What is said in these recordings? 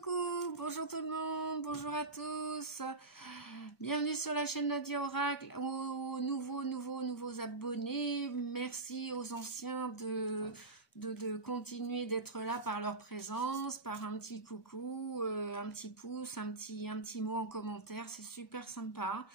Coucou, bonjour tout le monde, bonjour à tous. Bienvenue sur la chaîne Nadia Oracle, aux nouveaux abonnés. Merci aux anciens de continuer d'être là par leur présence, par un petit coucou, un petit pouce, un petit mot en commentaire, c'est super sympa.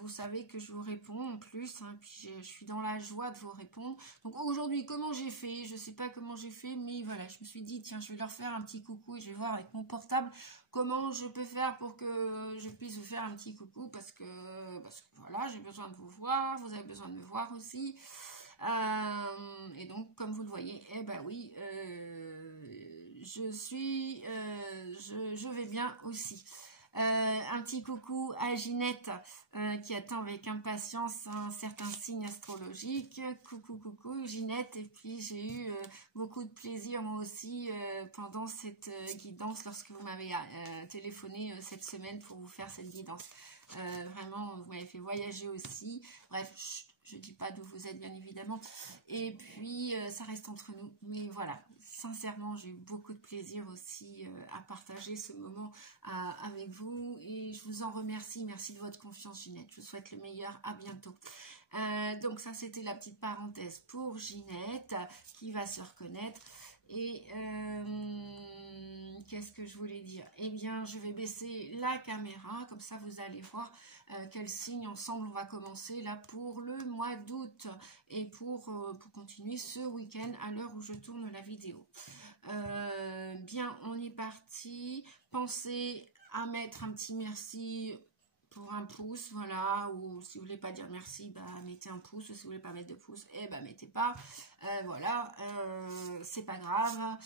Vous savez que je vous réponds en plus, hein, puis je suis dans la joie de vous répondre. Donc aujourd'hui, comment j'ai fait? Je sais pas comment j'ai fait, mais voilà, je me suis dit, tiens, je vais leur faire un petit coucou et je vais voir avec mon portable comment je peux faire pour que je puisse vous faire un petit coucou, parce que voilà, j'ai besoin de vous voir, vous avez besoin de me voir aussi. Et donc, comme vous le voyez, eh ben oui, je vais bien aussi. Un petit coucou à Ginette qui attend avec impatience un certain signe astrologique. Coucou Ginette. Et puis j'ai eu beaucoup de plaisir moi aussi pendant cette guidance lorsque vous m'avez téléphoné cette semaine pour vous faire cette guidance. Vraiment, vous m'avez fait voyager aussi. Bref, je dis pas d'où vous êtes bien évidemment. Et puis ça reste entre nous. Mais voilà, sincèrement, j'ai eu beaucoup de plaisir aussi à partager ce moment avec vous. Et je vous en remercie. Merci de votre confiance, Ginette. Je vous souhaite le meilleur. À bientôt. Donc ça, c'était la petite parenthèse pour Ginette qui va se reconnaître. Et qu'est-ce que je voulais dire? Eh bien, je vais baisser la caméra, comme ça vous allez voir quel signe ensemble on va commencer là pour le mois d'août et pour continuer ce week-end à l'heure où je tourne la vidéo. Bien, on est parti. Pensez à mettre un petit merci pour un pouce, voilà, ou si vous voulez pas dire merci, bah mettez un pouce, ou si vous voulez pas mettre de pouce, eh bah mettez pas, voilà, c'est pas grave,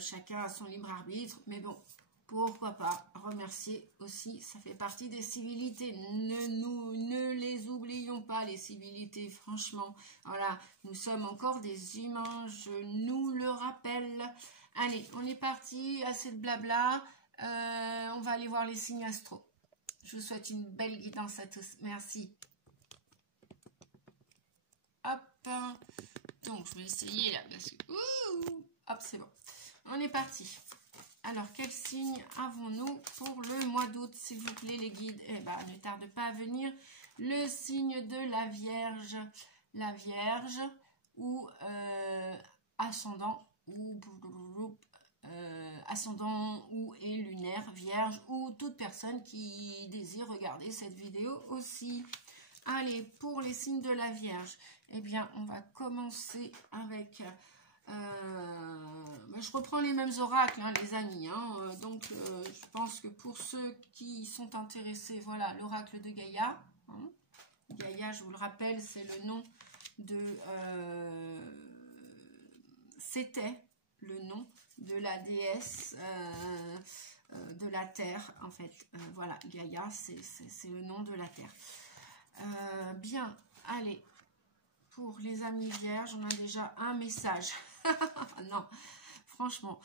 chacun a son libre arbitre, mais bon, pourquoi pas remercier aussi, ça fait partie des civilités, ne les oublions pas, les civilités, franchement, voilà, nous sommes encore des humains, je nous le rappelle. Allez, on est parti, assez de blabla, on va aller voir les signes astro. Je vous souhaite une belle guidance à tous. Merci. Hop. Donc, je vais essayer là. Parce que... hop, c'est bon. On est parti. Alors, quel signe avons-nous pour le mois d'août, s'il vous plaît, les guides? Eh ben, ne tarde pas à venir. Le signe de la Vierge. La Vierge ou ascendant ou... ascendant ou et lunaire, vierge ou toute personne qui désire regarder cette vidéo aussi. Allez, pour les signes de la Vierge, eh bien, on va commencer avec... je reprends les mêmes oracles, hein, les amis. Hein, donc, je pense que pour ceux qui sont intéressés, voilà, l'oracle de Gaïa. Hein. Gaïa, je vous le rappelle, c'est le nom de... c'était le nom de la déesse de la terre, en fait. Voilà, Gaïa, c'est le nom de la terre. Bien, allez, pour les amis vierges, on a déjà un message. Non, franchement,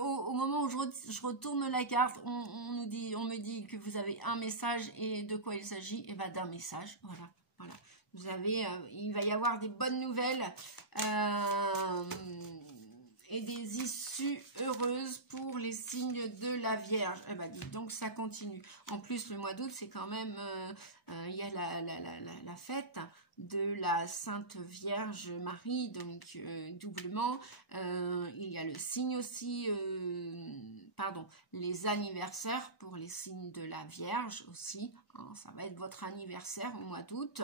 au moment où je retourne la carte, on me dit que vous avez un message, et de quoi il s'agit? Et bien d'un message, voilà. Vous avez, il va y avoir des bonnes nouvelles, et des issues heureuses pour les signes de la Vierge. Eh ben, dites donc, ça continue. En plus, le mois d'août, c'est quand même... il y a la fête de la Sainte Vierge Marie, donc doublement. Il y a le signe aussi... pardon, les anniversaires pour les signes de la Vierge aussi. Hein, ça va être votre anniversaire au mois d'août.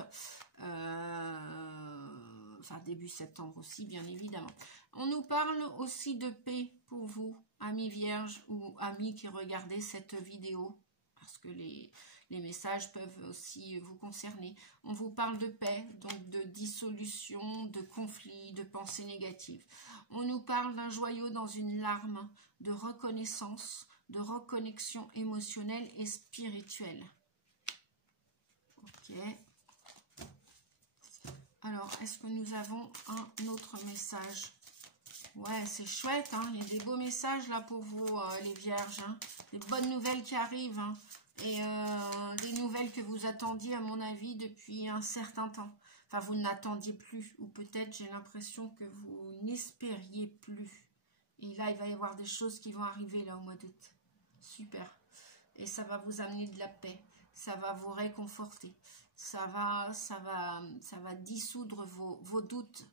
Enfin, début septembre aussi, bien évidemment. On nous parle aussi de paix pour vous, amis vierges ou amis qui regardez cette vidéo, parce que les messages peuvent aussi vous concerner. On vous parle de paix, donc de dissolution, de conflits, de pensées négatives. On nous parle d'un joyau dans une larme, de reconnaissance, de reconnexion émotionnelle et spirituelle. Ok. Alors, est-ce que nous avons un autre message? Ouais, c'est chouette, hein. Il y a des beaux messages là pour vous, les vierges. Hein. Des bonnes nouvelles qui arrivent. Hein. Et des nouvelles que vous attendiez, à mon avis, depuis un certain temps. Enfin, vous n'attendiez plus. Ou peut-être, j'ai l'impression que vous n'espériez plus. Et là, il va y avoir des choses qui vont arriver là au mois d'août. Super. Et ça va vous amener de la paix. Ça va vous réconforter. Ça va dissoudre vos doutes,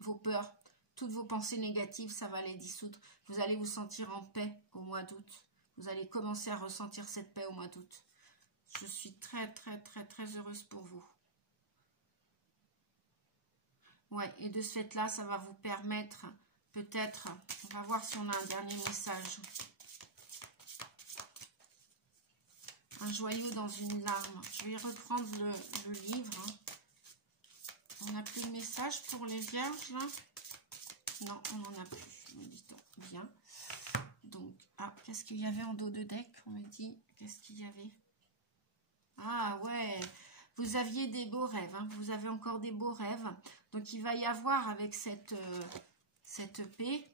vos peurs. Toutes vos pensées négatives, ça va les dissoudre. Vous allez vous sentir en paix au mois d'août. Vous allez commencer à ressentir cette paix au mois d'août. Je suis très, très, très, très heureuse pour vous. Ouais, et de ce fait-là, ça va vous permettre, peut-être, on va voir si on a un dernier message. Un joyau dans une larme. Je vais reprendre le livre. On n'a plus de message pour les vierges, là? Non, on n'en a plus, me dit-on. Bien. Donc, ah, qu'est-ce qu'il y avait en dos de deck? On me dit, qu'est-ce qu'il y avait? Ah, ouais, vous aviez des beaux rêves, hein. Vous avez encore des beaux rêves. Donc, il va y avoir avec cette paix,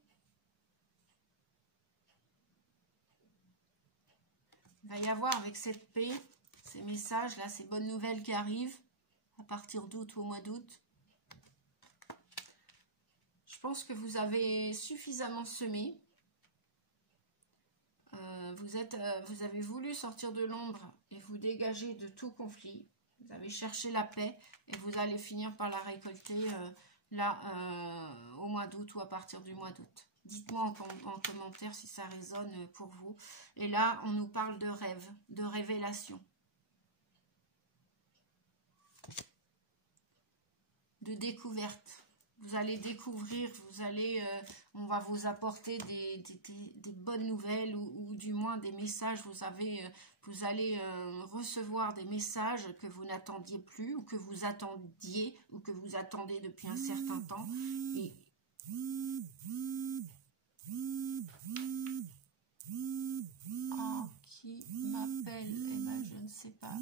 il va y avoir avec cette paix, ces messages, là, ces bonnes nouvelles qui arrivent à partir d'août ou au mois d'août. Je pense que vous avez suffisamment semé. Vous avez voulu sortir de l'ombre et vous dégager de tout conflit. Vous avez cherché la paix et vous allez finir par la récolter au mois d'août ou à partir du mois d'août. Dites-moi en commentaire si ça résonne pour vous. Et là, on nous parle de rêve, de révélation, de découverte. Vous allez découvrir, on va vous apporter des bonnes nouvelles ou du moins des messages. Vous allez recevoir des messages que vous n'attendiez plus ou que vous attendiez ou que vous attendez depuis un certain temps. Et oh, qui m'appelle? Eh ben, je ne sais pas.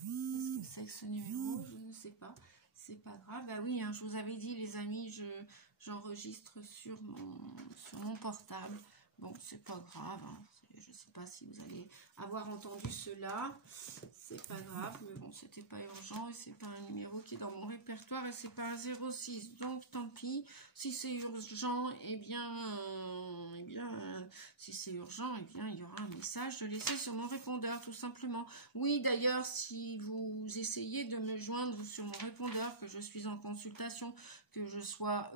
Qu'est-ce que c'est que ce numéro? Je ne sais pas. C'est pas grave. Bah oui, hein, je vous avais dit, les amis, j'enregistre sur mon portable. Bon, c'est pas grave. Hein. Je sais pas si vous allez avoir entendu cela. C'est pas grave, mais bon, c'était pas urgent et c'est pas un numéro qui est dans mon répertoire et c'est pas un 06. Donc, tant pis. Si c'est urgent, si c'est urgent, il y aura un message de laisser sur mon répondeur, tout simplement. Oui, d'ailleurs, si vous essayez de me joindre sur mon répondeur, que je suis en consultation, que je sois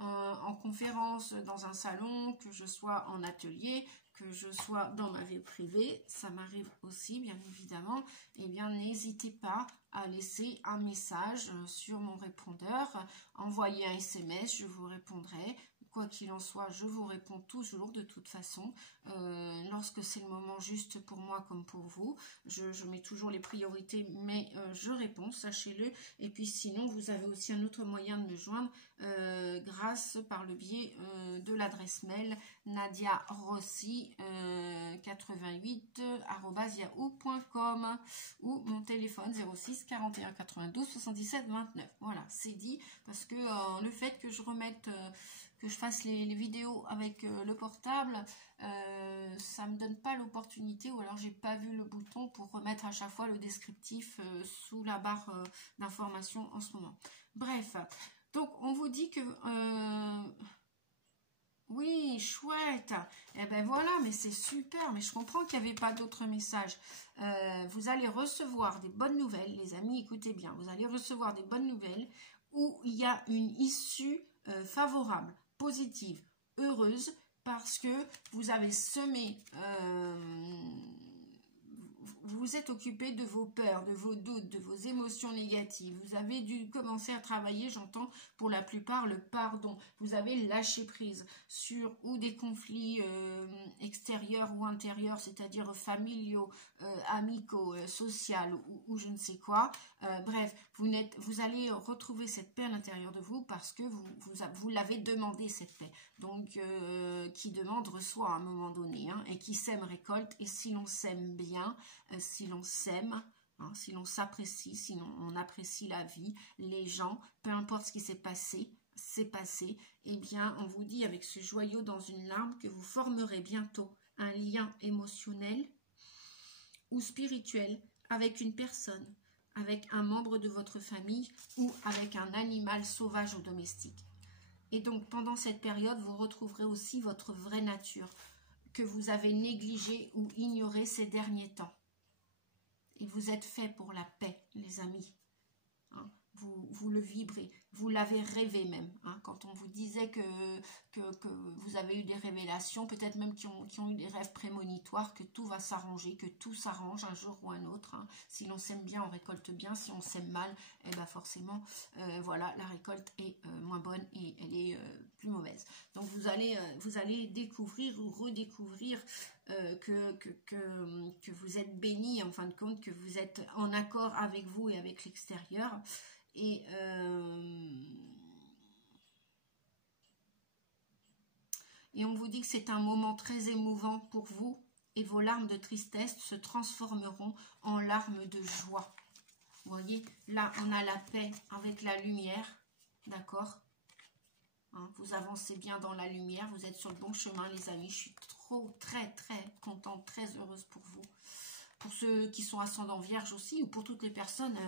en conférence dans un salon, que je sois en atelier, que je sois dans ma vie privée, ça m'arrive aussi, bien évidemment, eh bien, n'hésitez pas à laisser un message sur mon répondeur, envoyez un SMS, je vous répondrai. Quoi qu'il en soit, je vous réponds toujours de toute façon. Lorsque c'est le moment juste pour moi comme pour vous, je mets toujours les priorités, mais je réponds, sachez-le. Et puis sinon, vous avez aussi un autre moyen de me joindre par le biais de l'adresse mail nadiarossi88@yahoo.com ou mon téléphone 06 41 92 77 29. Voilà, c'est dit parce que le fait que je remette que je fasse les vidéos avec le portable, ça me donne pas l'opportunité, ou alors j'ai pas vu le bouton pour remettre à chaque fois le descriptif sous la barre d'information en ce moment. Bref, donc on vous dit que oui, chouette. Eh ben voilà, mais c'est super. Mais je comprends qu'il n'y avait pas d'autres messages. Vous allez recevoir des bonnes nouvelles, les amis, écoutez bien. Vous allez recevoir des bonnes nouvelles où il y a une issue favorable, positive, heureuse, parce que vous avez semé, vous êtes occupé de vos peurs, de vos doutes, de vos émotions négatives. Vous avez dû commencer à travailler, j'entends, pour la plupart, le pardon. Vous avez lâché prise sur ou des conflits extérieurs ou intérieurs, c'est-à-dire familiaux, amicaux, sociaux ou je ne sais quoi. Bref, vous allez retrouver cette paix à l'intérieur de vous parce que vous l'avez demandé, cette paix. Donc, qui demande reçoit à un moment donné, hein, et qui sème récolte. Et si l'on sème bien, si l'on s'aime, hein, si l'on s'apprécie, si on apprécie la vie, les gens, peu importe ce qui s'est passé, eh bien, on vous dit avec ce joyau dans une larme que vous formerez bientôt un lien émotionnel ou spirituel avec une personne, avec un membre de votre famille ou avec un animal sauvage ou domestique. Et donc, pendant cette période, vous retrouverez aussi votre vraie nature, que vous avez négligé ou ignoré ces derniers temps. Et vous êtes fait pour la paix, les amis. Hein, vous le vibrez, vous l'avez rêvé même. Hein, quand on vous disait que vous avez eu des révélations, peut-être même qui ont eu des rêves prémonitoires, que tout va s'arranger, que tout s'arrange un jour ou un autre. Hein. Si l'on s'aime bien, on récolte bien. Si on s'aime mal, eh ben forcément, voilà, la récolte est moins bonne et elle est plus mauvaise. Donc vous allez découvrir ou redécouvrir que vous êtes béni, en fin de compte, que vous êtes en accord avec vous et avec l'extérieur. Et on vous dit que c'est un moment très émouvant pour vous et vos larmes de tristesse se transformeront en larmes de joie. Vous voyez, là on a la paix avec la lumière, d'accord, hein, vous avancez bien dans la lumière, vous êtes sur le bon chemin les amis, je suis très contente, très heureuse pour vous. Pour ceux qui sont ascendants vierges aussi, ou pour toutes les personnes,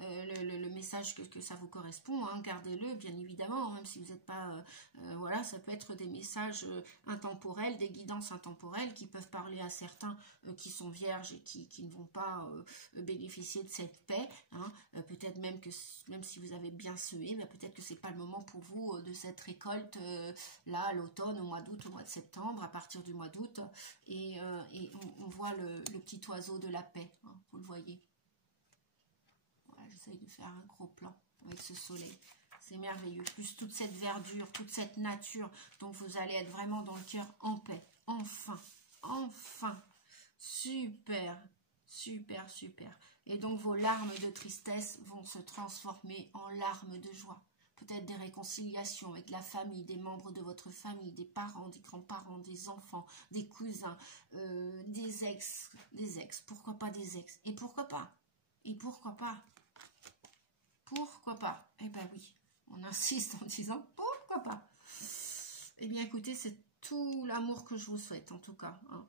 le message que ça vous correspond, hein, gardez-le bien évidemment, même si vous n'êtes pas, voilà, ça peut être des messages intemporels, des guidances intemporelles qui peuvent parler à certains qui sont vierges et qui ne vont pas bénéficier de cette paix, hein, peut-être même si vous avez bien semé, mais peut-être que c'est pas le moment pour vous de cette récolte là à l'automne, au mois d'août, au mois de septembre, à partir du mois d'août, et on voit le petit oiseau de la paix, hein, vous le voyez. Voilà, j'essaye de faire un gros plan avec ce soleil. C'est merveilleux. Plus toute cette verdure, toute cette nature. Donc vous allez être vraiment dans le cœur en paix. Enfin. Super. Et donc vos larmes de tristesse vont se transformer en larmes de joie. Peut-être des réconciliations avec la famille, des membres de votre famille, des parents, des grands-parents, des enfants, des cousins, des ex, pourquoi pas des ex, et pourquoi pas, eh ben oui, on insiste en disant pourquoi pas. Eh bien écoutez, c'est tout l'amour que je vous souhaite en tout cas, hein.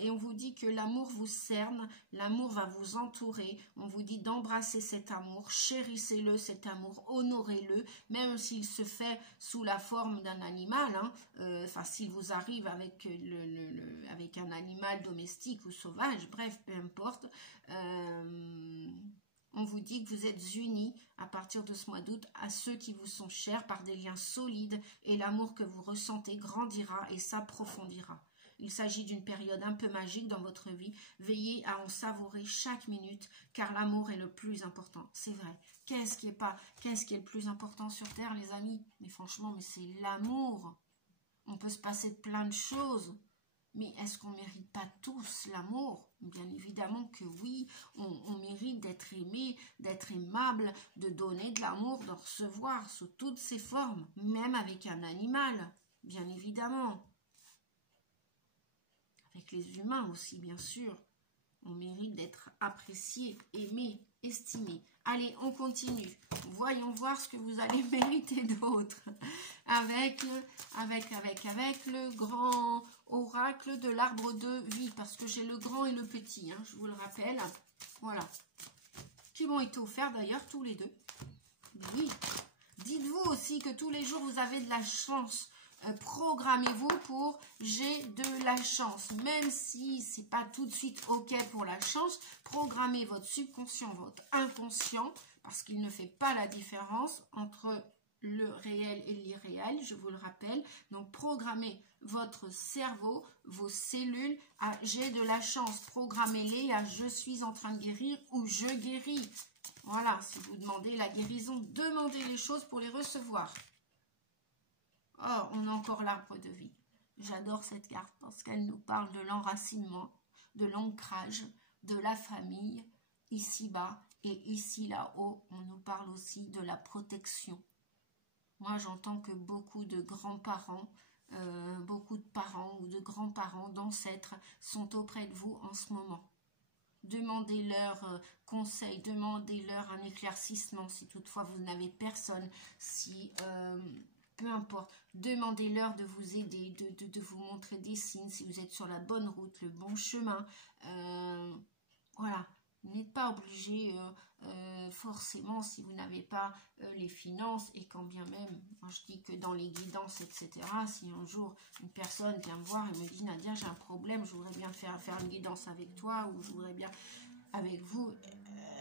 Et on vous dit que l'amour vous cerne, l'amour va vous entourer, on vous dit d'embrasser cet amour, chérissez-le cet amour, honorez-le, même s'il se fait sous la forme d'un animal, hein, enfin s'il vous arrive avec, avec un animal domestique ou sauvage, bref, peu importe, on vous dit que vous êtes unis à partir de ce mois d'août à ceux qui vous sont chers par des liens solides et l'amour que vous ressentez grandira et s'approfondira. Il s'agit d'une période un peu magique dans votre vie. Veillez à en savourer chaque minute car l'amour est le plus important. C'est vrai. Qu'est-ce qui est le plus important sur Terre, les amis? Mais franchement, mais c'est l'amour. On peut se passer de plein de choses. Mais est-ce qu'on ne mérite pas tous l'amour? Bien évidemment que oui, on mérite d'être aimé, d'être aimable, de donner de l'amour, de recevoir sous toutes ses formes, même avec un animal, bien évidemment. Avec les humains aussi, bien sûr. On mérite d'être apprécié, aimé, estimé. Allez, on continue. Voyons voir ce que vous allez mériter d'autre. Avec le grand oracle de l'arbre de vie. Parce que j'ai le grand et le petit, hein, je vous le rappelle. Voilà. Qui m'ont été offerts d'ailleurs, tous les deux. Oui. Dites-vous aussi que tous les jours, vous avez de la chance. Programmez-vous pour j'ai de la chance, même si c'est pas tout de suite ok pour la chance. Programmez votre subconscient, votre inconscient, parce qu'il ne fait pas la différence entre le réel et l'irréel, je vous le rappelle. Donc programmez votre cerveau, vos cellules à j'ai de la chance, programmez-les à je suis en train de guérir ou je guéris. Voilà, si vous demandez la guérison, demandez les choses pour les recevoir. Oh, on a encore l'arbre de vie. J'adore cette carte parce qu'elle nous parle de l'enracinement, de l'ancrage, de la famille, ici-bas et ici là-haut. On nous parle aussi de la protection. Moi, j'entends que beaucoup de grands-parents, beaucoup de parents ou de grands-parents, d'ancêtres sont auprès de vous en ce moment. Demandez-leur conseil, demandez-leur un éclaircissement si toutefois vous n'avez personne, si... peu importe, demandez-leur de vous aider, de vous montrer des signes si vous êtes sur la bonne route, le bon chemin. Voilà, Vous n'êtes pas obligé forcément si vous n'avez pas les finances, et quand bien même, moi je dis que dans les guidances, etc., si un jour une personne vient me voir et me dit Nadia, j'ai un problème, je voudrais bien faire une guidance avec toi, ou je voudrais bien avec vous,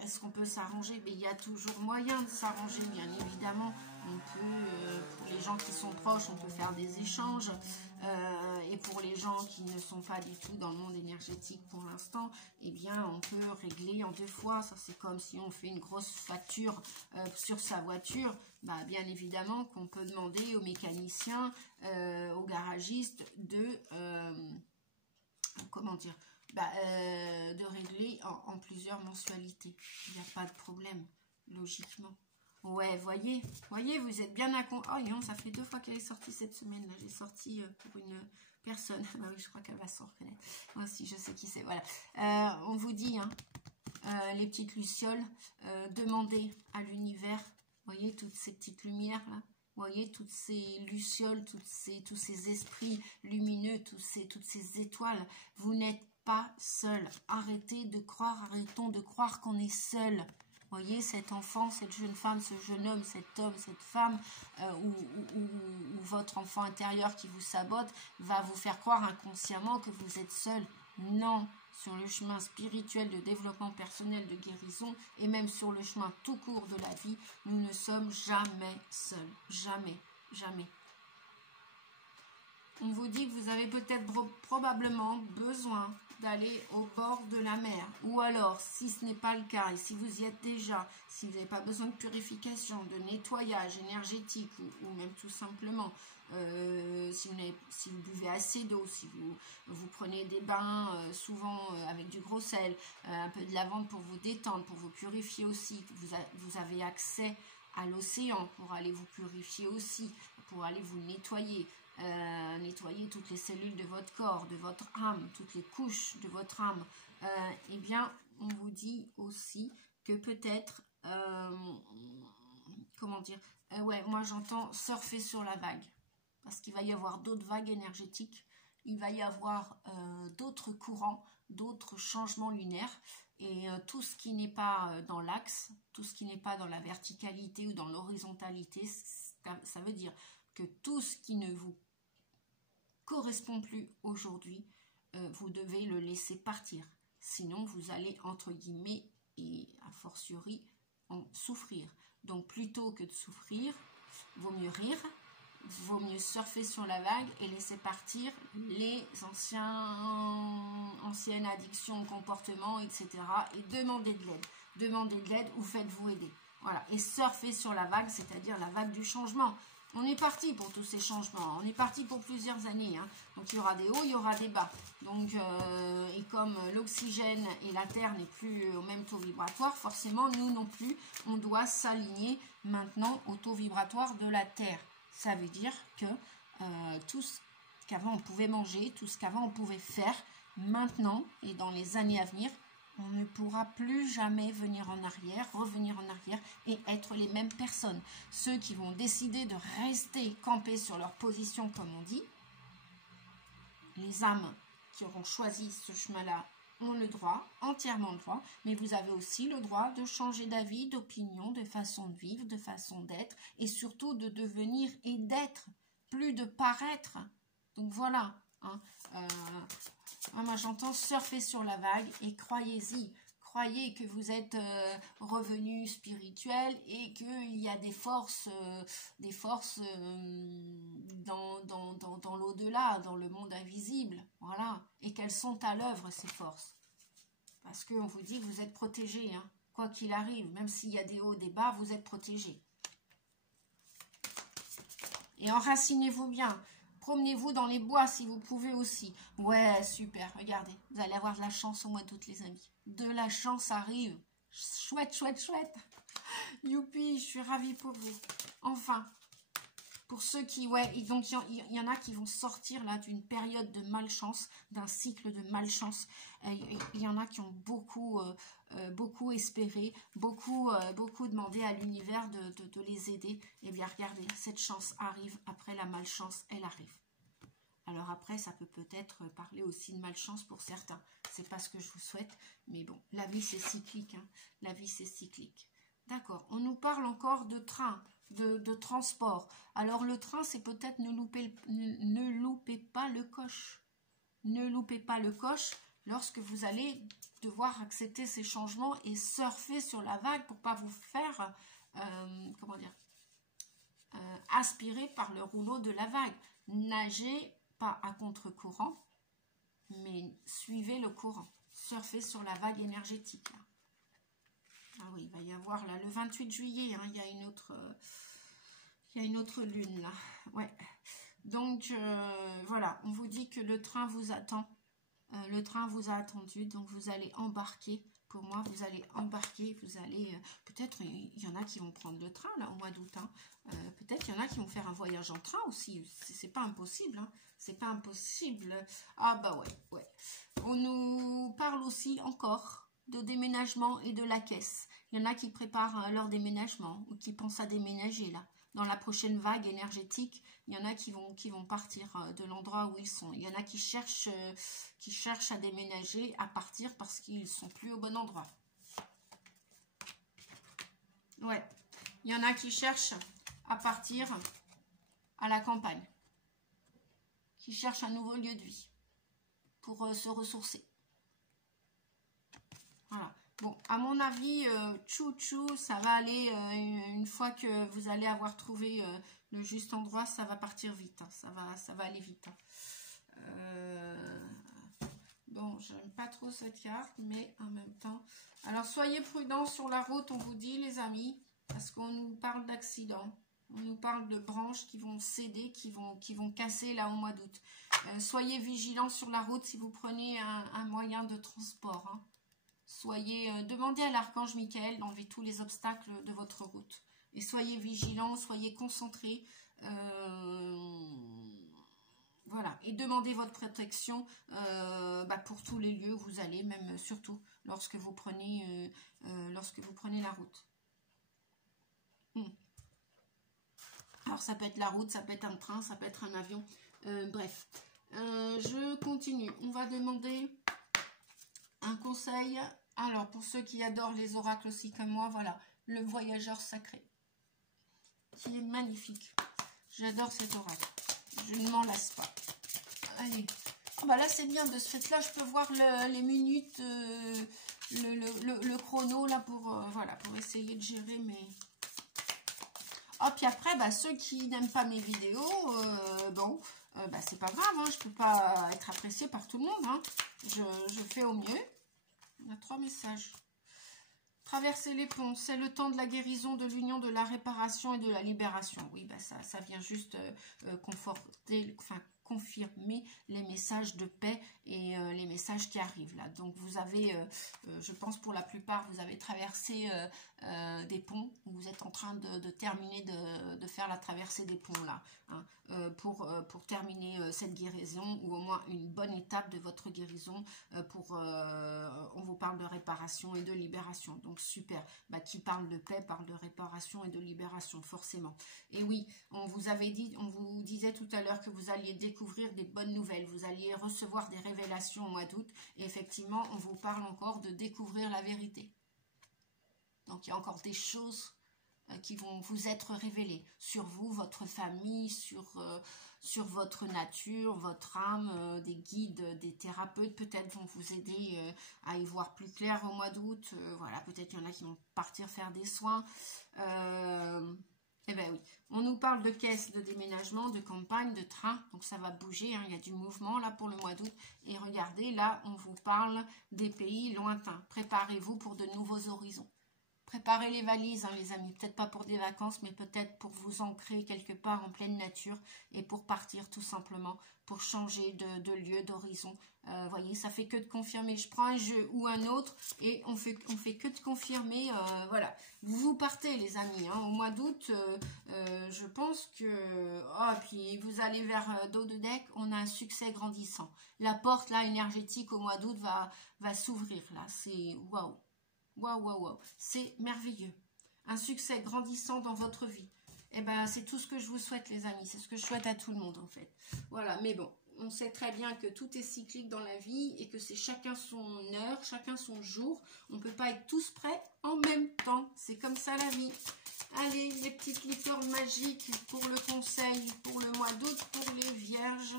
est-ce qu'on peut s'arranger? Mais il y a toujours moyen de s'arranger, bien évidemment. On peut, pour les gens qui sont proches, on peut faire des échanges. Et pour les gens qui ne sont pas du tout dans le monde énergétique pour l'instant, eh bien, on peut régler en 2 fois. Ça, c'est comme si on fait une grosse facture sur sa voiture. Bah, bien évidemment qu'on peut demander aux mécaniciens, aux garagistes de... comment dire, de régler en plusieurs mensualités. Il n'y a pas de problème, logiquement. Ouais, voyez, vous êtes bien accompagné. Oh non, ça fait 2 fois qu'elle est sortie cette semaine. Là, j'ai sorti pour une personne. Ah oui, je crois qu'elle va s'en reconnaître. Moi aussi, je sais qui c'est. Voilà. On vous dit, hein, les petites lucioles, demandez à l'univers. Voyez toutes ces petites lumières là. Vous voyez, toutes ces lucioles, tous ces esprits lumineux, toutes ces étoiles. Vous n'êtes pas seul. Arrêtez de croire, arrêtons de croire qu'on est seul. Vous voyez, cet enfant, cette jeune femme, ce jeune homme, cet homme, cette femme, ou votre enfant intérieur qui vous sabote, va vous faire croire inconsciemment que vous êtes seul. Non. Sur le chemin spirituel de développement personnel, de guérison, et même sur le chemin tout court de la vie, nous ne sommes jamais seuls. Jamais, jamais. On vous dit que vous avez peut-être probablement besoin d'aller au bord de la mer. Ou alors, si ce n'est pas le cas, et si vous y êtes déjà, si vous n'avez pas besoin de purification, de nettoyage énergétique, ou même tout simplement, si vous buvez assez d'eau, si vous prenez des bains souvent avec du gros sel, un peu de lavande pour vous détendre, pour vous purifier aussi, vous avez accès à l'océan pour aller vous purifier aussi, pour aller vous nettoyer. Nettoyer toutes les cellules de votre corps, de votre âme, toutes les couches de votre âme, eh bien, on vous dit aussi que peut-être, comment dire, ouais, moi j'entends surfer sur la vague, parce qu'il va y avoir d'autres vagues énergétiques, il va y avoir d'autres courants, d'autres changements lunaires, et tout ce qui n'est pas dans l'axe, tout ce qui n'est pas dans la verticalité ou dans l'horizontalité, ça veut dire que tout ce qui ne vous correspond plus aujourd'hui, vous devez le laisser partir. Sinon, vous allez, entre guillemets, et a fortiori, en souffrir. Donc, plutôt que de souffrir, vaut mieux rire, vaut mieux surfer sur la vague et laisser partir les anciennes addictions, comportements, etc. Et demander de l'aide. Demandez de l'aide ou faites-vous aider. Voilà. Et surfer sur la vague, c'est-à-dire la vague du changement. On est parti pour tous ces changements, on est parti pour plusieurs années, hein. Donc il y aura des hauts, il y aura des bas. Donc, et comme l'oxygène et la terre n'est plus au même taux vibratoire, forcément nous non plus, on doit s'aligner maintenant au taux vibratoire de la terre. Ça veut dire que tout ce qu'avant on pouvait manger, tout ce qu'avant on pouvait faire, maintenant et dans les années à venir, on ne pourra plus jamais venir en arrière, revenir en arrière et être les mêmes personnes. Ceux qui vont décider de rester campés sur leur position, comme on dit, les âmes qui auront choisi ce chemin-là ont le droit, entièrement le droit, mais vous avez aussi le droit de changer d'avis, d'opinion, de façon de vivre, de façon d'être, et surtout de devenir et d'être, plus de paraître. Donc voilà, hein, moi j'entends surfer sur la vague et croyez-y, croyez que vous êtes revenu spirituel et qu'il y a des forces dans l'au-delà, dans le monde invisible, voilà, et qu'elles sont à l'œuvre ces forces. Parce qu'on vous dit que vous êtes protégés, hein, quoi qu'il arrive, même s'il y a des hauts, des bas, vous êtes protégés. Et enracinez-vous bien. Promenez-vous dans les bois si vous pouvez aussi. Ouais, super, regardez. Vous allez avoir de la chance au mois d'août, les amis. De la chance arrive. Chouette, chouette, chouette. Youpi, je suis ravie pour vous. Enfin, pour ceux qui... Ouais, donc il y en a qui vont sortir là d'une période de malchance, d'un cycle de malchance. Il y en a qui ont beaucoup espéré, beaucoup demandé à l'univers de les aider. Eh bien, regardez, cette chance arrive après la malchance, elle arrive. Alors après, ça peut peut-être parler aussi de malchance pour certains. C'est pas ce que je vous souhaite, mais bon, la vie c'est cyclique, hein. La vie c'est cyclique. D'accord, on nous parle encore de train, de transport. Alors le train, c'est peut-être ne loupez pas le coche. Ne loupez pas le coche lorsque vous allez devoir accepter ces changements et surfer sur la vague pour pas vous faire, comment dire, aspirer par le rouleau de la vague. Nagez pas à contre-courant, mais suivez le courant. Surfez sur la vague énergétique. Là. Ah oui, il va y avoir là le 28 juillet, hein, il y a une autre lune là. Ouais. Donc voilà, on vous dit que le train vous attend. Le train vous a attendu, donc vous allez embarquer. Pour moi, vous allez embarquer, vous allez... peut-être, il y en a qui vont prendre le train, là, au mois d'août. Hein. Peut-être, il y en a qui vont faire un voyage en train aussi. C'est pas impossible, hein. C'est pas impossible. Ah bah ouais. On nous parle aussi encore de déménagement et de la caisse. Il y en a qui préparent leur déménagement ou qui pensent à déménager, là. Dans la prochaine vague énergétique, il y en a qui vont partir de l'endroit où ils sont. Il y en a qui cherchent à déménager, à partir parce qu'ils ne sont plus au bon endroit. Ouais. Il y en a qui cherchent à partir à la campagne. Qui cherchent un nouveau lieu de vie pour se ressourcer. Voilà. Bon, à mon avis, tchou, ça va aller, une fois que vous allez avoir trouvé le juste endroit, ça va partir vite, hein, ça va aller vite. Hein. Bon, j'aime pas trop cette carte, mais en même temps... Alors, soyez prudents sur la route, on vous dit, les amis, parce qu'on nous parle d'accidents. On nous parle de branches qui vont céder, qui vont casser là au mois d'août. Soyez vigilants sur la route si vous prenez un moyen de transport, hein. Demandez à l'archange Michael d'enlever tous les obstacles de votre route. Et soyez vigilants, soyez concentrés. Voilà. Et demandez votre protection pour tous les lieux où vous allez, même surtout lorsque vous prenez la route. Alors ça peut être la route, ça peut être un train, ça peut être un avion. Bref. Je continue. On va demander un conseil. Alors, pour ceux qui adorent les oracles aussi comme moi, voilà, le voyageur sacré, qui est magnifique. J'adore cet oracle. Je ne m'en lasse pas. Allez. Oh, bah là, c'est bien. De ce fait-là, je peux voir les minutes, le chrono, là, pour essayer de gérer mes... Oh, puis après, bah, ceux qui n'aiment pas mes vidéos, c'est pas grave, hein, je peux pas être appréciée par tout le monde. Hein. Je fais au mieux. On a 3 messages. Traverser les ponts, c'est le temps de la guérison, de l'union, de la réparation et de la libération. Oui, bah ça vient juste confirmer les messages de paix et les messages qui arrivent là. Donc vous avez, je pense pour la plupart, vous avez traversé des ponts, vous êtes en train de terminer de faire la traversée des ponts là, hein, pour terminer cette guérison, ou au moins une bonne étape de votre guérison. On vous parle de réparation et de libération, donc super. Bah, qui parle de paix parle de réparation et de libération, forcément. Et oui, on vous disait tout à l'heure que vous alliez découvrir des bonnes nouvelles, vous alliez recevoir des révélations au mois d'août, et effectivement on vous parle encore de découvrir la vérité. Donc il y a encore des choses qui vont vous être révélées sur vous, votre famille, sur votre nature, votre âme. Des guides, des thérapeutes peut-être vont vous aider à y voir plus clair au mois d'août. Voilà, peut-être qu'il y en a qui vont partir faire des soins. Eh bien oui, on nous parle de caisse, de déménagement, de campagne, de train, donc ça va bouger, hein, il y a du mouvement là pour le mois d'août. Et regardez, là on vous parle des pays lointains. Préparez-vous pour de nouveaux horizons. Préparez les valises, hein, les amis, peut-être pas pour des vacances, mais peut-être pour vous ancrer quelque part en pleine nature et pour partir tout simplement, pour changer de lieu, d'horizon. Voyez, ça fait que de confirmer. Je prends un jeu ou un autre et on fait que de confirmer. Voilà, vous partez les amis, hein, au mois d'août. Je pense que... Oh, puis vous allez vers dos de deck, on a un succès grandissant. La porte là énergétique au mois d'août va s'ouvrir là. C'est waouh. Waouh, c'est merveilleux. Un succès grandissant dans votre vie. Eh ben, c'est tout ce que je vous souhaite, les amis. C'est ce que je souhaite à tout le monde, en fait. Voilà, mais bon, on sait très bien que tout est cyclique dans la vie et que c'est chacun son heure, chacun son jour. On ne peut pas être tous prêts en même temps. C'est comme ça la vie. Allez, les petites licornes magiques pour le conseil, pour le mois d'août, pour les vierges.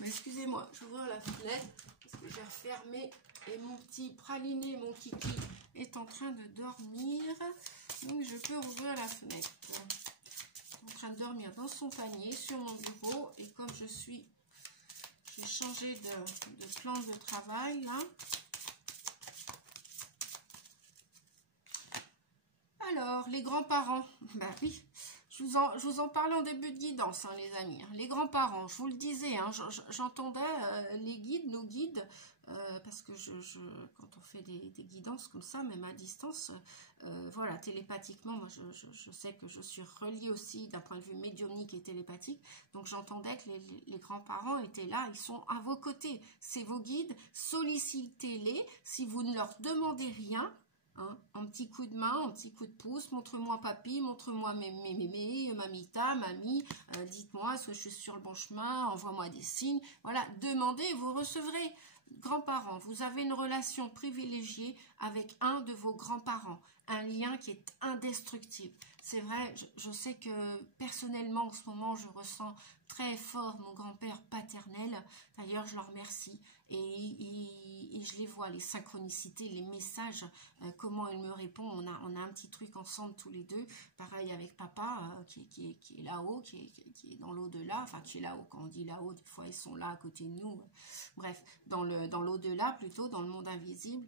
Mais excusez-moi, j'ouvre la fenêtre parce que j'ai refermé et mon petit praliné, mon kiki, est en train de dormir. Donc je peux ouvrir la fenêtre. En train de dormir dans son panier sur mon bureau, et comme j'ai changé de plan de travail là. Alors les grands-parents, bah oui, je vous en parlais en début de guidance, hein, les amis. Les grands-parents, je vous le disais, hein, j'entendais les guides, nos guides, parce que quand on fait des guidances comme ça, même à distance, voilà, télépathiquement, moi je sais que je suis reliée aussi d'un point de vue médiumnique et télépathique, donc j'entendais que les grands-parents étaient là, ils sont à vos côtés, c'est vos guides, sollicitez-les, si vous ne leur demandez rien, hein, un petit coup de main, un petit coup de pouce, montre-moi papy, montre-moi mémé, mamita, mamie, dites-moi est-ce que je suis sur le bon chemin, envoie-moi des signes, voilà, demandez, vous recevrez. Grands-parents, vous avez une relation privilégiée avec un de vos grands-parents, un lien qui est indestructible. C'est vrai, je sais que personnellement en ce moment je ressens très fort mon grand-père paternel, d'ailleurs je le remercie, et je les vois, les synchronicités, les messages, comment il me répond, on a un petit truc ensemble tous les deux, pareil avec papa qui est là-haut, qui est dans l'au-delà, enfin qui est là-haut, quand on dit là-haut, des fois ils sont là à côté de nous, bref, dans l'au-delà plutôt, dans le monde invisible,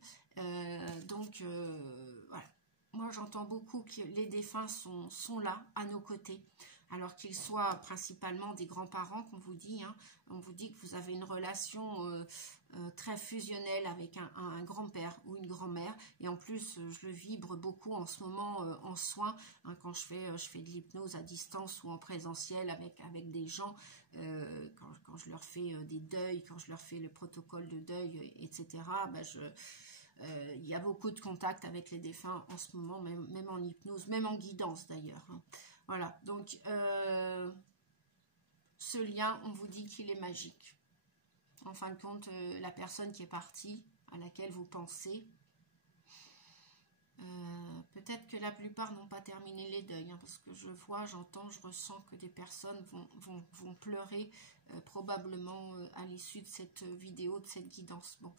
donc voilà. Moi, j'entends beaucoup que les défunts sont là, à nos côtés, alors qu'ils soient principalement des grands-parents, qu'on vous dit. Hein. On vous dit que vous avez une relation très fusionnelle avec un grand-père ou une grand-mère. Et en plus, je le vibre beaucoup en ce moment en soins, hein, quand je fais de l'hypnose à distance ou en présentiel avec des gens, quand je leur fais des deuils, quand je leur fais le protocole de deuil, etc., ben il y a beaucoup de contacts avec les défunts en ce moment, même en hypnose, même en guidance d'ailleurs. Hein. Voilà, donc ce lien, on vous dit qu'il est magique. En fin de compte, la personne qui est partie, à laquelle vous pensez, peut-être que la plupart n'ont pas terminé les deuils, hein, parce que je vois, j'entends, je ressens que des personnes vont pleurer probablement à l'issue de cette vidéo, de cette guidance. Bon,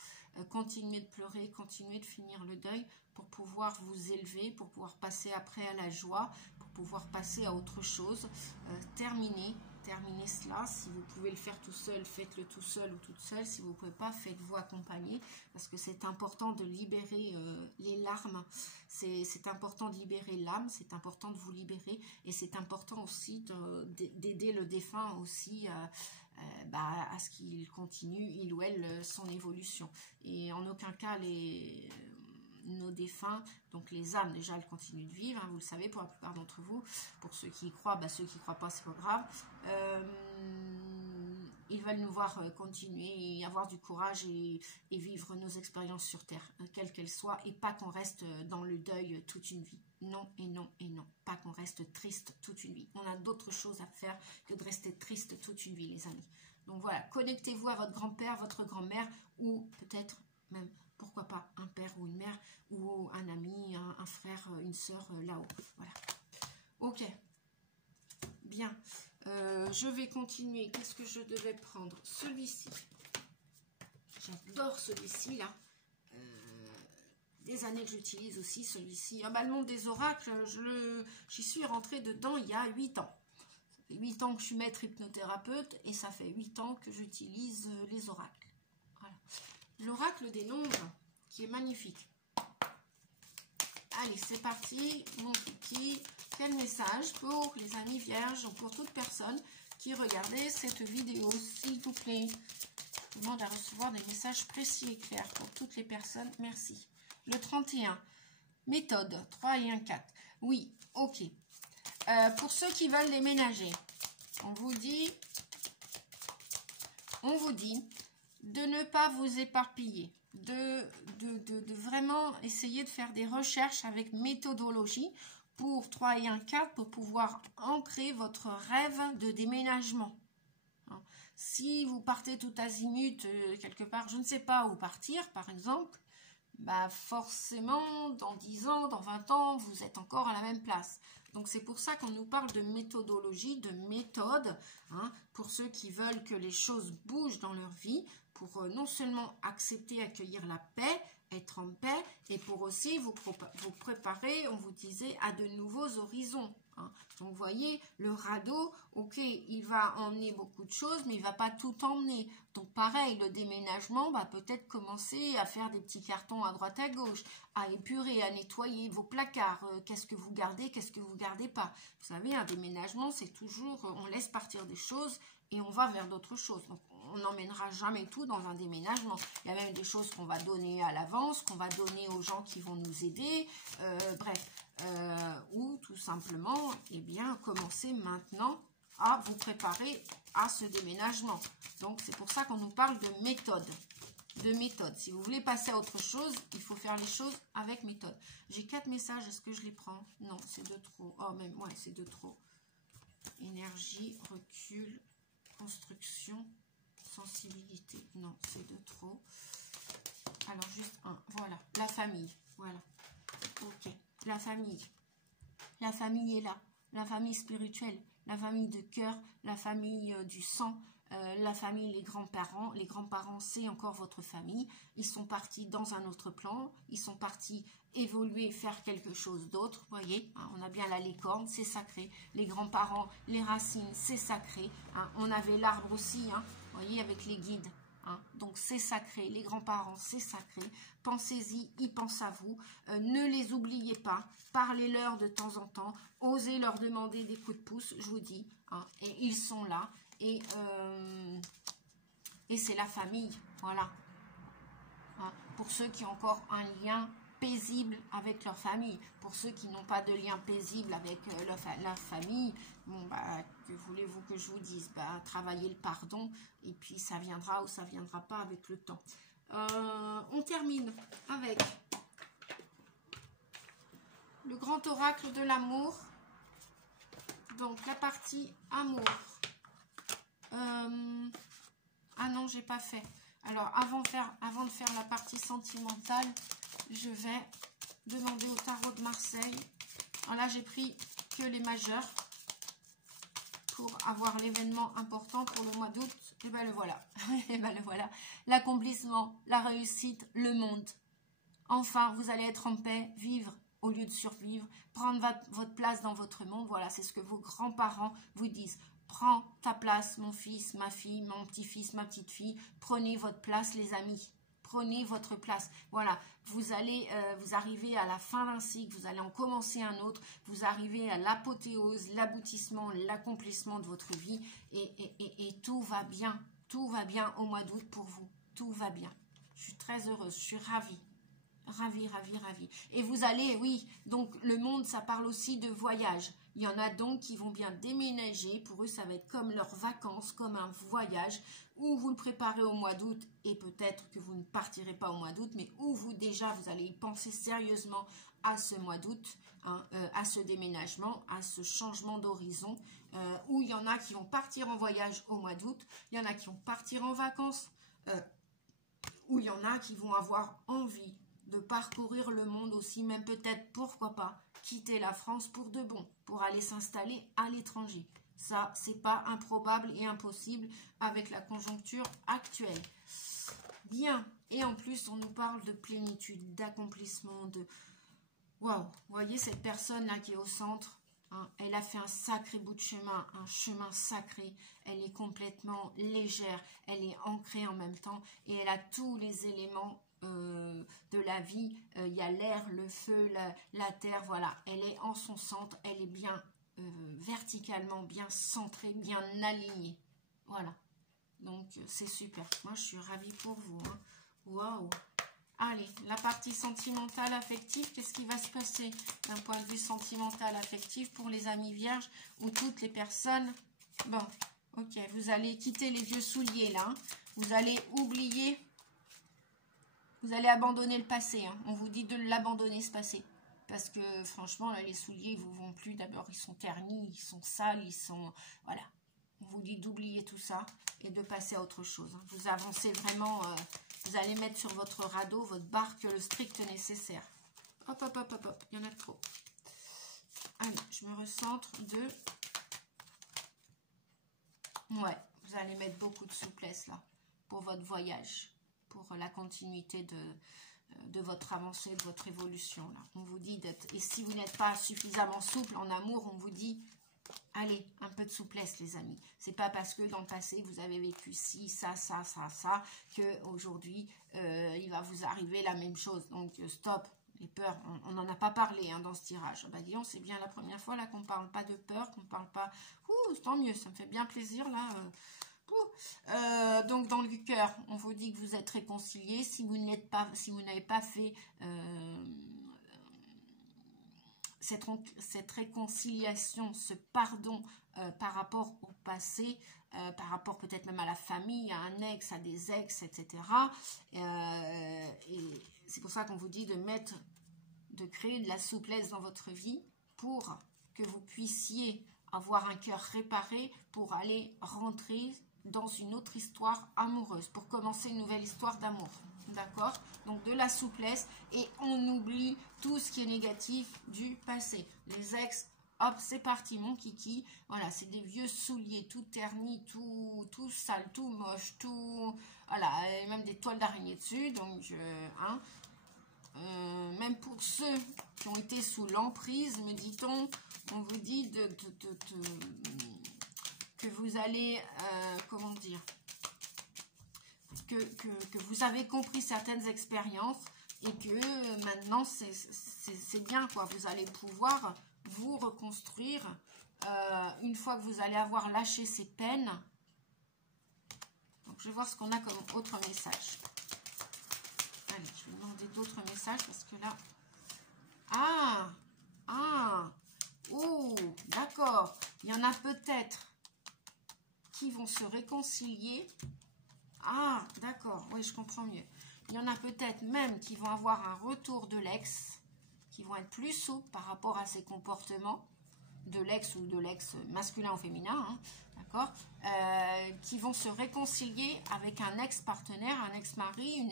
continuez de pleurer, continuez de finir le deuil pour pouvoir vous élever, pour pouvoir passer après à la joie, pour pouvoir passer à autre chose. Terminez cela. Si vous pouvez le faire tout seul, faites-le tout seul ou toute seule. Si vous ne pouvez pas, faites-vous accompagner, parce que c'est important de libérer les larmes. C'est important de libérer l'âme, c'est important de vous libérer, et c'est important aussi d'aider le défunt aussi à ce qu'il continue, il ou elle, son évolution. Et en aucun cas nos défunts, donc les âmes, déjà elles continuent de vivre, hein, vous le savez pour la plupart d'entre vous. Pour ceux qui y croient, ceux qui ne croient pas, c'est pas grave. Ils veulent nous voir continuer et avoir du courage et vivre nos expériences sur Terre, quelles qu'elles soient, et pas qu'on reste dans le deuil toute une vie. Non et non et non. Pas qu'on reste triste toute une vie. On a d'autres choses à faire que de rester triste toute une vie, les amis. Donc voilà, connectez-vous à votre grand-père, votre grand-mère, ou peut-être même, pourquoi pas, un père ou une mère, ou un ami, un frère, une sœur là-haut. Voilà. Ok. Bien. Je vais continuer. Qu'est-ce que je devais prendre? Celui-ci. J'adore celui-ci, là. Des années que j'utilise aussi, celui-ci. Ah bah, le monde des oracles, j'y suis rentrée dedans il y a 8 ans. Ça fait 8 ans que je suis maître hypnothérapeute, et ça fait 8 ans que j'utilise les oracles. Voilà. L'oracle des nombres, qui est magnifique. Allez, c'est parti, mon kiki. Quel message pour les amis vierges ou pour toute personne qui regardait cette vidéo, s'il vous plaît. Je demande à recevoir des messages précis et clairs pour toutes les personnes. Merci. Le 31, méthode 3 et 1, 4. Oui, ok. Pour ceux qui veulent déménager, on vous dit de ne pas vous éparpiller, de vraiment essayer de faire des recherches avec méthodologie pour 3 et 1, 4 pour pouvoir ancrer votre rêve de déménagement. Si vous partez tout azimut, quelque part, je ne sais pas où partir, par exemple, bah forcément, dans 10 ans, dans 20 ans, vous êtes encore à la même place. Donc, c'est pour ça qu'on nous parle de méthodologie, de méthode, hein, pour ceux qui veulent que les choses bougent dans leur vie, pour non seulement accepter, accueillir la paix, être en paix, et pour aussi vous préparer, on vous disait, à de nouveaux horizons. Hein. Donc, vous voyez, le radeau, ok, il va emmener beaucoup de choses, mais il ne va pas tout emmener. Donc, pareil, le déménagement, bah, peut-être commencer à faire des petits cartons à droite à gauche, à épurer, à nettoyer vos placards. Qu'est-ce que vous gardez, qu'est-ce que vous ne gardez pas. Vous savez, un déménagement, c'est toujours, on laisse partir des choses et on va vers d'autres choses. Donc, on n'emmènera jamais tout dans un déménagement. Il y a même des choses qu'on va donner à l'avance, qu'on va donner aux gens qui vont nous aider, bref. Ou tout simplement, eh bien, commencer maintenant à vous préparer à ce déménagement. Donc, c'est pour ça qu'on nous parle de méthode. Si vous voulez passer à autre chose, il faut faire les choses avec méthode. J'ai 4 messages, est-ce que je les prends? Non, c'est de trop. Oh, même, ouais, c'est de trop. Énergie, recul, construction, sensibilité. Non, c'est de trop. Alors, juste un. Voilà, la famille. Voilà. Ok, la famille. La famille est là. La famille spirituelle, la famille de cœur, la famille du sang, la famille, les grands-parents. Les grands-parents, c'est encore votre famille. Ils sont partis dans un autre plan. Ils sont partis évoluer, faire quelque chose d'autre. Vous voyez, hein, on a bien la licorne, c'est sacré. Les grands-parents, les racines, c'est sacré. Hein. On avait l'arbre aussi, hein, vous voyez, avec les guides. Hein. Donc, c'est sacré. Les grands-parents, c'est sacré. Pensez-y, ils pensent à vous. Ne les oubliez pas. Parlez-leur de temps en temps. Osez leur demander des coups de pouce, je vous dis. Hein. Et ils sont là. Et c'est la famille. Voilà. Hein. Pour ceux qui ont encore un lien paisible avec leur famille. Pour ceux qui n'ont pas de lien paisible avec la famille, bon, bah, que voulez-vous que je vous dise? Bah, travaillez le pardon et puis ça viendra ou ça viendra pas avec le temps. On termine avec le grand oracle de l'amour. Donc, la partie amour. Ah non, j'ai pas fait. Alors, avant de faire la partie sentimentale, je vais demander au tarot de Marseille. Alors là, j'ai pris que les majeurs pour avoir l'événement important pour le mois d'août. Et ben le voilà. Et ben le voilà. L'accomplissement, la réussite, le monde. Enfin, vous allez être en paix, vivre au lieu de survivre, prendre votre place dans votre monde. Voilà, c'est ce que vos grands-parents vous disent. Prends ta place, mon fils, ma fille, mon petit-fils, ma petite-fille. Prenez votre place, les amis. Prenez votre place. Voilà, vous allez, vous arrivez à la fin d'un cycle, vous allez en commencer un autre, vous arrivez à l'apothéose, l'aboutissement, l'accomplissement de votre vie et tout va bien au mois d'août pour vous. Tout va bien. Je suis très heureuse, je suis ravie. Ravie. Et vous allez, oui, donc le monde, ça parle aussi de voyage. Il y en a donc qui vont bien déménager. Pour eux, ça va être comme leurs vacances, comme un voyage, où vous le préparez au mois d'août et peut-être que vous ne partirez pas au mois d'août, mais où vous allez y penser sérieusement à ce mois d'août, hein, à ce déménagement, à ce changement d'horizon, où il y en a qui vont partir en voyage au mois d'août, il y en a qui vont partir en vacances, où il y en a qui vont avoir envie de parcourir le monde aussi, même peut-être, pourquoi pas, quitter la France pour de bon, pour aller s'installer à l'étranger. Ça, c'est pas improbable et impossible avec la conjoncture actuelle. Bien, et en plus, on nous parle de plénitude, d'accomplissement, de... Waouh, vous voyez cette personne-là qui est au centre, hein, elle a fait un sacré bout de chemin, un chemin sacré, elle est complètement légère, elle est ancrée en même temps, et elle a tous les éléments de la vie, il y a l'air, le feu, la terre, voilà, elle est en son centre, elle est bien verticalement, bien centrée, bien alignée, voilà, donc c'est super, moi je suis ravie pour vous, hein. Waouh. Allez, la partie sentimentale, affective, qu'est-ce qui va se passer d'un point de vue sentimental, affectif pour les amis vierges ou toutes les personnes? Bon, ok, vous allez quitter les vieux souliers là, hein. Vous allez oublier. Vous allez abandonner le passé. Hein. On vous dit de l'abandonner, ce passé. Parce que franchement, là, les souliers, ils vous vont plus. D'abord, ils sont ternis, ils sont sales, ils sont... Voilà. on vous dit d'oublier tout ça et de passer à autre chose. Vous avancez vraiment, vous allez mettre sur votre radeau, votre barque, le strict nécessaire. Hop, hop, hop, hop, hop, il y en a trop. Allez, je me recentre. 2. Ouais, vous allez mettre beaucoup de souplesse là, pour votre voyage, pour la continuité de votre avancée, de votre évolution. Là. On vous dit d'être, et si vous n'êtes pas suffisamment souple en amour, on vous dit, allez, un peu de souplesse les amis. C'est pas parce que dans le passé, vous avez vécu ci, ça, qu'aujourd'hui, il va vous arriver la même chose. Donc, stop. Les peurs, on n'en a pas parlé dans ce tirage. Bah disons, c'est bien la première fois là qu'on ne parle pas de peur, qu'on ne parle pas... Ouh, tant mieux, ça me fait bien plaisir là. Donc dans le cœur, on vous dit que vous êtes réconciliés. Si vous n'êtes pas, si vous n'avez pas fait cette réconciliation, ce pardon par rapport au passé, par rapport peut-être même à la famille, à un ex, à des ex, etc. Et c'est pour ça qu'on vous dit de créer de la souplesse dans votre vie pour que vous puissiez avoir un cœur réparé pour aller rentrer dans une autre histoire amoureuse, pour commencer une nouvelle histoire d'amour. D'accord? Donc de la souplesse et on oublie tout ce qui est négatif du passé. Les ex, hop, c'est parti, mon kiki. Voilà, c'est des vieux souliers, tout ternis, tout sale, tout moche, tout... Voilà, et même des toiles d'araignée dessus. Donc, même pour ceux qui ont été sous l'emprise, me dit-on, on vous dit que vous allez, comment dire, que vous avez compris certaines expériences et que maintenant c'est bien, quoi. Vous allez pouvoir vous reconstruire une fois que vous allez avoir lâché ces peines. Donc je vais voir ce qu'on a comme autre message. Allez, je vais demander d'autres messages parce que là... Oh, d'accord. Il y en a peut-être qui vont se réconcilier. Ah, d'accord. Oui, je comprends mieux. Il y en a peut-être même qui vont avoir un retour de l'ex, qui vont être plus souples par rapport à ses comportements de l'ex ou de l'ex masculin ou féminin, d'accord, qui vont se réconcilier avec un ex-partenaire, un ex-mari, une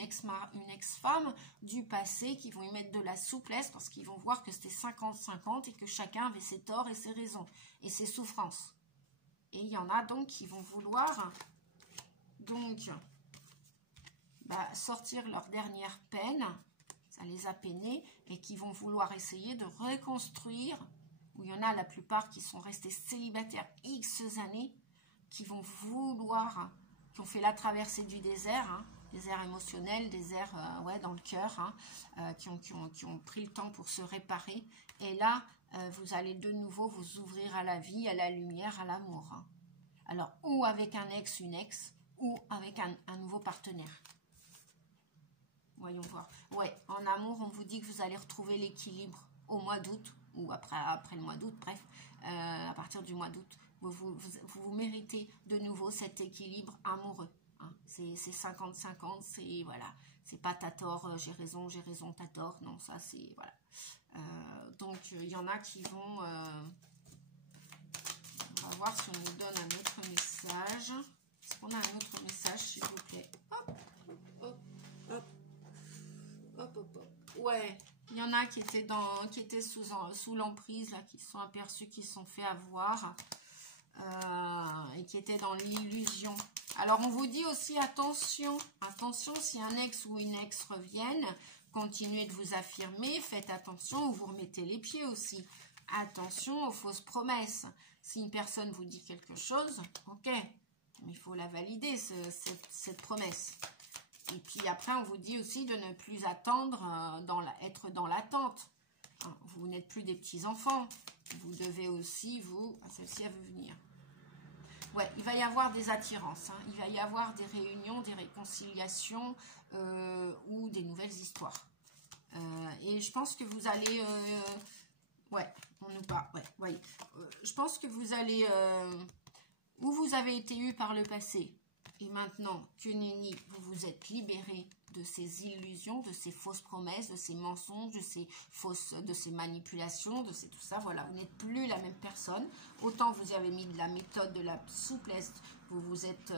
ex-femme du passé, qui vont y mettre de la souplesse parce qu'ils vont voir que c'était 50-50 et que chacun avait ses torts et ses raisons et ses souffrances. Et il y en a donc qui vont vouloir sortir leur dernière peine, ça les a peinés, et qui vont vouloir essayer de reconstruire, où il y en a la plupart qui sont restés célibataires X années, qui vont vouloir, qui ont fait la traversée du désert, désert émotionnel, désert dans le cœur, qui ont pris le temps pour se réparer. Et là, vous allez de nouveau vous ouvrir à la vie, à la lumière, à l'amour. Alors, ou avec un ex, une ex, ou avec un nouveau partenaire. Voyons voir. Ouais, en amour, on vous dit que vous allez retrouver l'équilibre au mois d'août, ou après le mois d'août, bref, à partir du mois d'août. Vous méritez de nouveau cet équilibre amoureux. C'est 50-50, c'est voilà, c'est pas t'as tort, j'ai raison, t'as tort. Non, ça c'est voilà. Donc il y en a qui vont. On va voir si on nous donne un autre message. Est-ce qu'on a un autre message, s'il vous plaît? Hop, hop, hop, hop, hop, hop. Ouais, il y en a qui étaient sous l'emprise, là, qui se sont aperçus, qui se sont fait avoir, et qui étaient dans l'illusion. Alors, on vous dit aussi, attention, si un ex ou une ex reviennent, continuez de vous affirmer, faites attention, où vous remettez les pieds aussi. Attention aux fausses promesses. Si une personne vous dit quelque chose, ok, mais il faut la valider, cette promesse. Et puis après, on vous dit aussi de ne plus attendre, être dans l'attente. Vous n'êtes plus des petits-enfants. Vous devez aussi, celle-ci, elle veut venir. Ouais, il va y avoir des attirances. Il va y avoir des réunions, des réconciliations ou des nouvelles histoires. Et je pense que vous allez... ouais, on nous parle. Ouais, voyez. Je pense que vous allez... où vous avez été eu par le passé. Et maintenant que nenni, vous vous êtes libéré de ces illusions, de ces fausses promesses, de ces mensonges, de ces manipulations, de tout ça. Voilà, vous n'êtes plus la même personne. Autant vous y avez mis de la méthode, de la souplesse, vous vous êtes,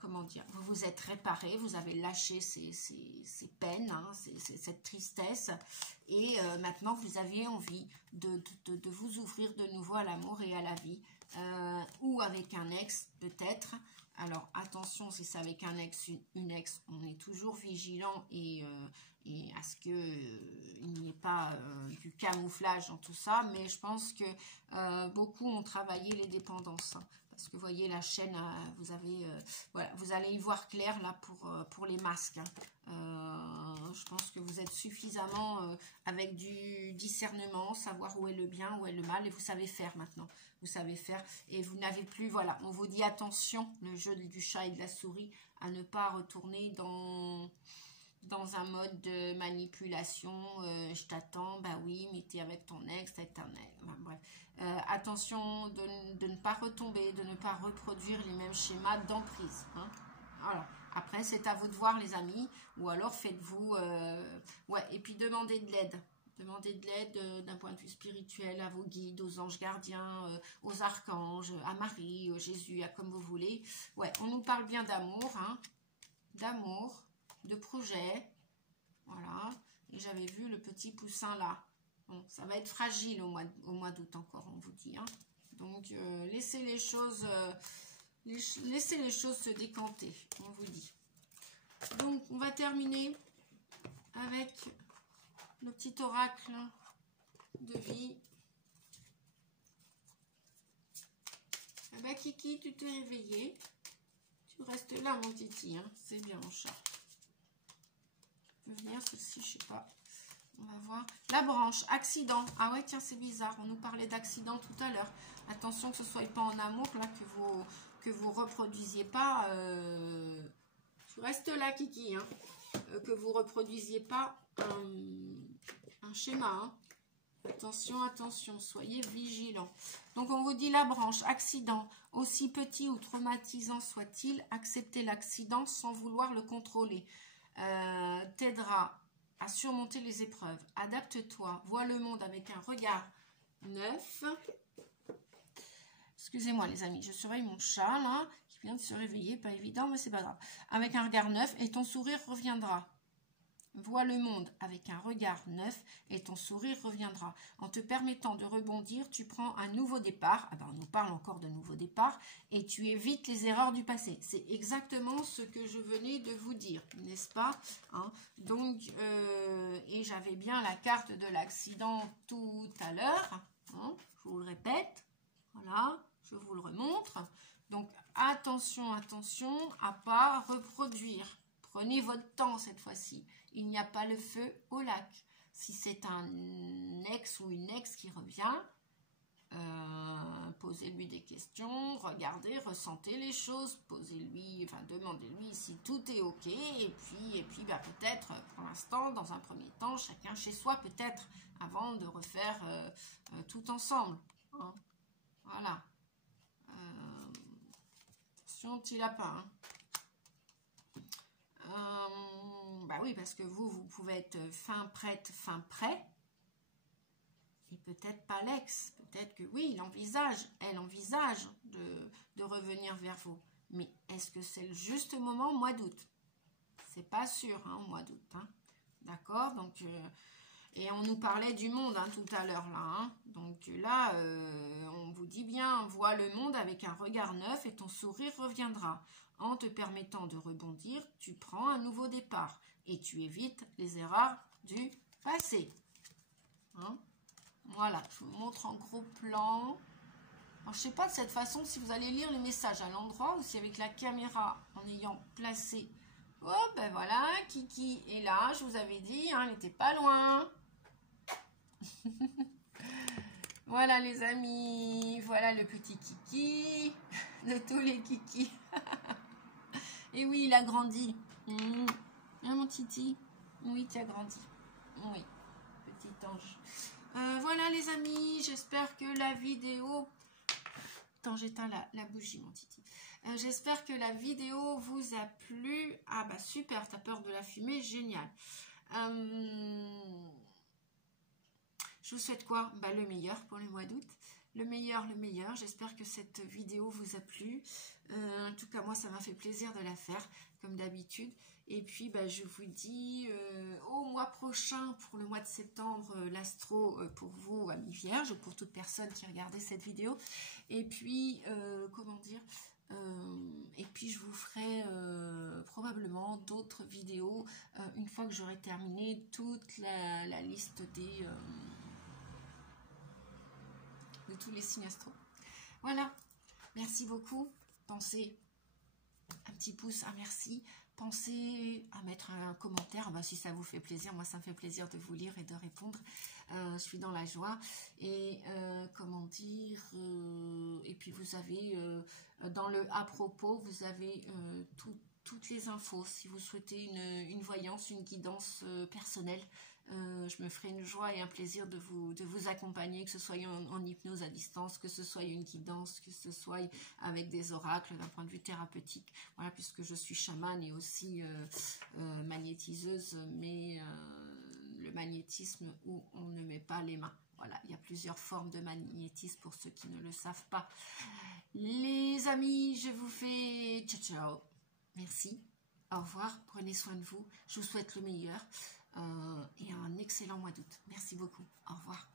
comment dire, vous vous êtes réparé, vous avez lâché ces peines, hein, cette tristesse. Et maintenant, vous avez envie de vous ouvrir de nouveau à l'amour et à la vie. Ou avec un ex, peut-être. Alors, attention, si c'est avec un ex, une ex, on est toujours vigilant et à ce qu'il n'y ait pas du camouflage dans tout ça. Mais je pense que beaucoup ont travaillé les dépendances. Hein, parce que vous voyez, la chaîne, vous avez, voilà, vous allez y voir clair là pour les masques. Hein. Je pense que vous êtes suffisamment avec du discernement, savoir où est le bien, où est le mal, et vous savez faire maintenant. Vous savez faire, et vous n'avez plus, voilà, on vous dit attention, le jeu du chat et de la souris, à ne pas retourner dans un mode de manipulation, je t'attends, bah oui, mais t'es avec ton ex, t'es un ex, enfin, bref. Attention de ne pas retomber, de ne pas reproduire les mêmes schémas d'emprise. Hein. Alors, après, c'est à vous de voir, les amis, ou alors faites-vous... ouais, et puis demandez de l'aide. Demandez de l'aide d'un point de vue spirituel à vos guides, aux anges gardiens, aux archanges, à Marie, Jésus, à comme vous voulez. Ouais, on nous parle bien d'amour, hein, d'amour, de projet. Voilà. Et j'avais vu le petit poussin là. Bon, ça va être fragile au mois d'août encore, on vous dit. Hein. Donc, laissez les choses se décanter, on vous dit. Donc, on va terminer avec le petit oracle de vie. Eh ben, Kiki, tu t'es réveillé. Tu restes là, mon Titi. Hein. C'est bien, mon chat. Tu peux venir, ceci, je sais pas. On va voir. La branche, accident. Ah ouais, tiens, c'est bizarre. On nous parlait d'accident tout à l'heure. Attention que ce ne soit pas en amour, là, que vous reproduisiez pas. Tu restes là, Kiki. Hein. Que vous reproduisiez pas un schéma. Hein. Attention, attention, soyez vigilants. Donc, on vous dit la branche, accident. Aussi petit ou traumatisant soit-il, accepter l'accident sans vouloir le contrôler. T'aidera à surmonter les épreuves. Adapte-toi, vois le monde avec un regard neuf. Excusez-moi les amis, je surveille mon chat là, qui vient de se réveiller, pas évident, mais c'est pas grave. Avec un regard neuf et ton sourire reviendra. Vois le monde avec un regard neuf et ton sourire reviendra. En te permettant de rebondir, tu prends un nouveau départ. Ah ben, on nous parle encore de nouveau départ et tu évites les erreurs du passé. C'est exactement ce que je venais de vous dire, n'est-ce pas? Hein? Donc, et j'avais bien la carte de l'accident tout à l'heure. Hein? Je vous le répète. Voilà, je vous le remontre. Donc, attention, attention à ne pas reproduire. Prenez votre temps cette fois-ci. Il n'y a pas le feu au lac. Si c'est un ex ou une ex qui revient, posez-lui des questions, regardez, ressentez les choses, posez-lui, enfin demandez-lui si tout est ok. Et puis bah, peut-être pour l'instant, dans un premier temps, chacun chez soi peut-être, avant de refaire tout ensemble. Hein. Voilà. Attention, petit lapin. Bah oui, parce que vous pouvez être fin prête, fin prêt. Et peut-être pas l'ex. Peut-être que oui, elle envisage de revenir vers vous. Mais est-ce que c'est le juste moment au mois d'août? C'est pas sûr, hein, au mois d'août. Hein. D'accord? Donc, et on nous parlait du monde hein, tout à l'heure, là. Hein. Donc là, on vous dit bien, vois le monde avec un regard neuf et ton sourire reviendra. En te permettant de rebondir, tu prends un nouveau départ et tu évites les erreurs du passé. Hein? Voilà, je vous montre en gros plan. Alors, je ne sais pas de cette façon si vous allez lire les messages à l'endroit ou si avec la caméra, en ayant placé... Oh, ben voilà, Kiki est là, je vous avais dit, hein, elle n'était pas loin. Voilà les amis, voilà le petit Kiki, de tous les Kiki. Et oui, il a grandi. Hein, mon Titi? Oui, tu as grandi. Oui, petit ange. Voilà les amis, j'espère que la vidéo... Attends, j'éteins la bougie, mon Titi. J'espère que la vidéo vous a plu. Ah bah super, t'as peur de la fumée, génial. Je vous souhaite quoi? Bah, le meilleur pour le mois d'août. Le meilleur, le meilleur. J'espère que cette vidéo vous a plu. En tout cas, moi, ça m'a fait plaisir de la faire, comme d'habitude. Et puis, bah, je vous dis au mois prochain, pour le mois de septembre, l'astro pour vous, amis vierges, ou pour toute personne qui regardait cette vidéo. Et puis, comment dire, et puis je vous ferai probablement d'autres vidéos une fois que j'aurai terminé toute la liste de tous les signes astro. Voilà, merci beaucoup. Pensez un petit pouce, un merci. Pensez à mettre un commentaire, bah, si ça vous fait plaisir. Moi, ça me fait plaisir de vous lire et de répondre. Je suis dans la joie. Et comment dire, et puis vous avez dans le à propos, vous avez toutes les infos. Si vous souhaitez une voyance, une guidance personnelle, je me ferai une joie et un plaisir de vous accompagner, que ce soit en hypnose à distance, que ce soit une guidance, que ce soit avec des oracles d'un point de vue thérapeutique. Voilà, puisque je suis chamane et aussi magnétiseuse, mais le magnétisme où on ne met pas les mains. Voilà, il y a plusieurs formes de magnétisme pour ceux qui ne le savent pas. Les amis, je vous fais ciao ciao. Merci, au revoir, prenez soin de vous. Je vous souhaite le meilleur et un excellent mois d'août. Merci beaucoup, au revoir.